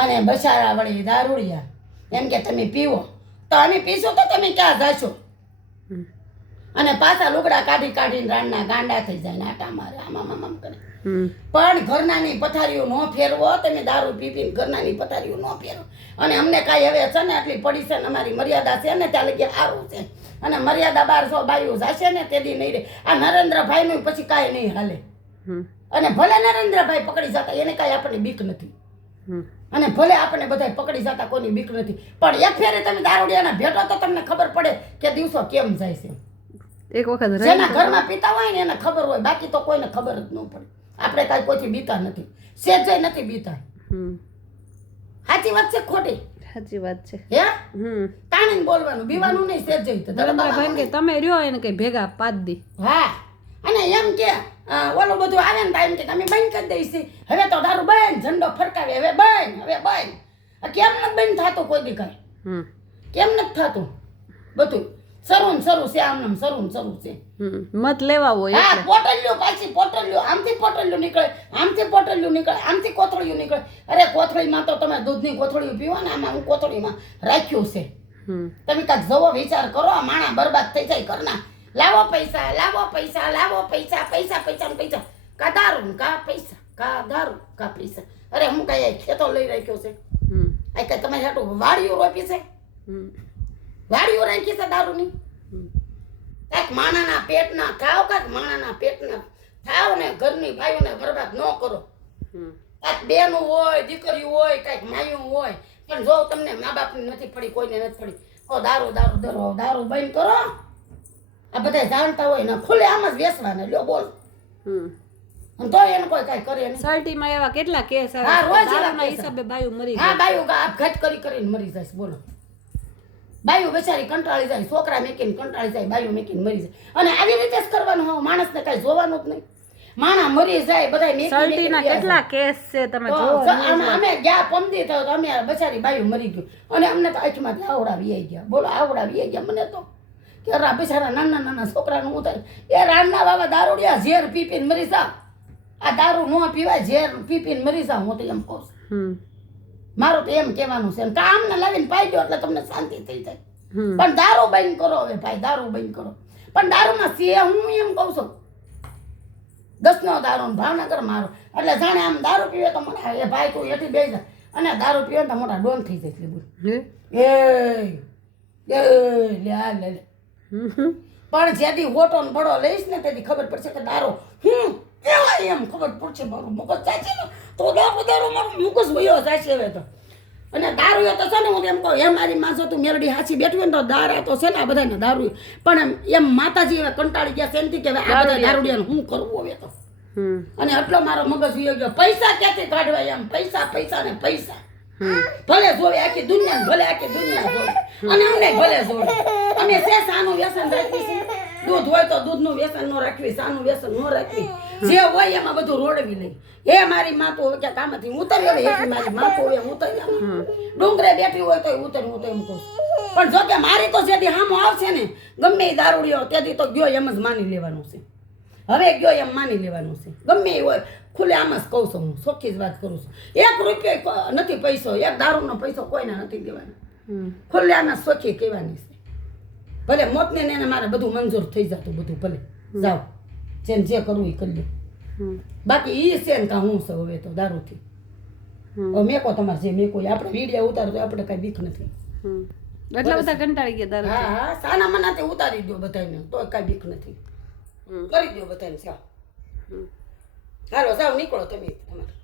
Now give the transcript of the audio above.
અને બસારા વળી દારૂડિયા. એમ કે તમે પીવો. તો અમે પીશું તો તમે ક્યાં જશો? અને પાછા લુગડા કાઢી કાઢીને રાણના ગાંડા થઈ જાય ને આટા મારે આમ આમ કરે. પણ ઘરનાની પથારીઓ ન ફેરવો તમે દારૂ પી પીને ઘરનાની પથારીઓ ન ફેરવો અને અમને કાંઈ હવે છે ને આટલી પડી છે ને અમારી મર્યાદા છે ને ત્યાં લગી સારું છે. અને મર્યાદા બારસો બાયું જશે ને તે દી નહીં રે. આ નરેન્દ્રભાઈનું પછી કાંઈ નહીં હાલે. અને ભલે નરેન્દ્રભાઈ પકડી જતા એને કાંઈ આપણને બીક નથી. અને ભલે આપણે બધા પકડી જતા કોઈની બીક નથી પણ એક ફેરે તમે દારૂડિયાના ભેટો તો તમને ખબર પડે કે દિવસો કેમ જાય છે. એક વખત જેના ઘરમાં પીતા હોય ને એને ખબર હોય બાકી તો કોઈને ખબર જ ન પડે. આપણે કાંઈ કોઈથી બીતા નથી. સેજે નથી બીતા. સાચી વાત છે ખોટી? સાચી વાત છે. હે? હમ. તાણીને બોલવાનું બીવાનું નહીં સેજે તો તમે રહ્યો એને કઈ ભેગા પાદ દી. હા. એમ કે ઓલું બધું આવે ને ટાઈમ કે તમે બંધ કરી દઈશી હવે તો તારું બંધ ઝંડો ફરકાવે હવે બંધ હવે બંધ. કેમ નથી બંધ થતું કોઈ બી કાંઈ કેમ નથી થતું? બધું. સરું ને સરું છે આમ સરું ને સરું છે. મત લેવા હોય હા પોટલ્યું પાછી પોટલ્યું આમથી પોટલ્યું નીકળે આમથી પોટલ્યું નીકળે આમથી કોથળિયું નીકળે. અરે કોથળીમાં તો તમે દૂધની કોથળીયું પીવો ને આમાં હું કોથળીમાં રાખ્યું છે. તમે કાંઈક જવો વિચાર કરો આ માણા બરબાદ થઈ જાય ઘરના. લાવો પૈસા લાવો પૈસા લાવો પૈસા પૈસા પૈસા પૈસા. કા દારૂ કા પૈસા કા દારૂ કા પૈસા. અરે હું કઈ ખેતો લઈ રાખ્યો છે? આ કઈ તમારી હાટું વાડીઓ રોપી છે? વાડીઓ રાખી છે દારૂની. કાંઈક માણાના પેટના ખાવ કાંઈક માણાના પેટના ખાવ ને ઘરની ભાઈઓને બરબાદ ન કરો. કાંઈક બેનું હોય દીકરી હોય કાંઈક માયું હોય પણ જો તમને મા બાપની નથી પડી કોઈને નથી પડી ઓ દારૂ દારૂ દારૂ દારૂ બંધ કરો. આ બધા જાણતા હોય ને ખુલે આમ જ બેસવાના લ્યો બોલ. હમ. તો એને કોઈ કઈ કરે નહીં. સર્ટીમાં એવા કેટલા કેસ આવે? હા, રોજ આવે. હિસાબે બાયું મરી હા બાયું આપઘાત કરી કરીને મરી જાય બોલો. બાયું બેચારી કંટાળી જાય છોકરા મેકીને કંટાળી જાય બાયું મેકીને મરી જાય. અને આવી રીતે જ કરવાનું હોય માણસને કાંઈ જોવાનું જ નહીં. માણા મરી જાય બધા મેકીને કેટલા કેસ છે તમે જોવો અમે ગયા પમદી થયો તો અમે બચારી બાયું મરી ગયું. અને અમને તો આંખમાંથી આવડા વીઆઈ ગયા. બોલો આવડા વીઆઈ ગયા મને તો. કે રા બિચારા નાના નાના છોકરાનું હું થાય એ રાણના બાબા દારૂડિયા ઝેર પી પીને મરી જા. આ દારૂ ન પીવાય ઝેર પી પીને મરી જા હું તો એમ કહું છું. મારું તો એમ કહેવાનું છે. કામને લાવીને પાઈ દો એટલે તમને શાંતિ થઈ જાય. પણ દારૂ બંધ કરો હવે ભાઈ દારૂ બંધ કરો. પણ દારૂમાં સીએ હું એમ કહું છું. દસનો દારૂ ભાવનગર મારો. એટલે જાણે આમ દારૂ પીવે તો મને એ ભાઈ તું એથી બેસી જાય અને દારૂ પીવે ને તો મોટા ડોન થઈ જાય એટલે બોલ. એ લે લે. પણ જેથી હોટો ને બડો લઈશ ને તેથી ખબર પડશે કે દારો હું એવા એમ ખબર પડશે મારું મગજ જાય છે ને? તો દારૂ દારો મારું મગજ વયો જાય છે હવે તો. અને દારૂ એ તો છે ને હું એમ કહું એમ મારી માણસો તું મેલડી હાચી બેઠું હોય ને તો દારા તો છે ને આ બધાને દારૂ પણ એમ માતાજી હવે કંટાળી ગયા એમથી કે આ બધા દારૂડિયાને હું કરવું હવે તો? અને એટલો મારો મગજ વયો ગયો. પૈસા ક્યાંથી કાઢવા એમ? પૈસા પૈસા ને પૈસા. ભલે જોવે આખી દુનિયા ભલે આખી દુનિયા જોવે. અને અમને ભલે જોવે. અમે છે સાનું વ્યસન રાખી છે? દૂધ હોય તો દૂધનું વ્યસન ન રાખવી સાનું વ્યસન ન રાખવી. જે હોય એમાં બધું રોડવી લઈ. એ મારી માં તો કે કામથી ઉતરી આવે એથી મારી માં તો એમ ઉતરી. ડુંગરે બેઠી હોય તો ઉતર હું તો એમ કહું પણ જો કે મારી તો જેથી હામો આવશે ને ગમે એ દારૂડિયો તેથી તો ગયો એમ જ માની લેવાનું છે. હવે ગયો એમ માની લેવાનું છે. ગમે એ હોય ખુલ્લે આમ જ કહું છું હું સોખી જ વાત કરું છું. એક રૂપિયો નથી પૈસો એક દારૂનો પૈસો કોઈને નથી દેવાનો. ખુલ્લે આમ સોખી કહેવાની છે. ભલે મોતને ને મારે બધું મંજૂર થઈ જતું બધું ભલે. જાઓ. જેમ જે કરવું એ કરી લો. બાકી એ છે ને કાં હું છે હવે તો દારૂથી. હવે મેકો તમારે જે મેકો આપણે વીડિયા ઉતારો તો આપણે કાંઈ બીક નથી. હમ. એટલા બધા કંટાળી ગયા દારૂ હા હા. સાના મનાથી ઉતારી દો બધાને તો કાંઈ બીક નથી. હમ. કરી દો બધાને હમ. હાલો જાઓ નીકળો તમે તમારે.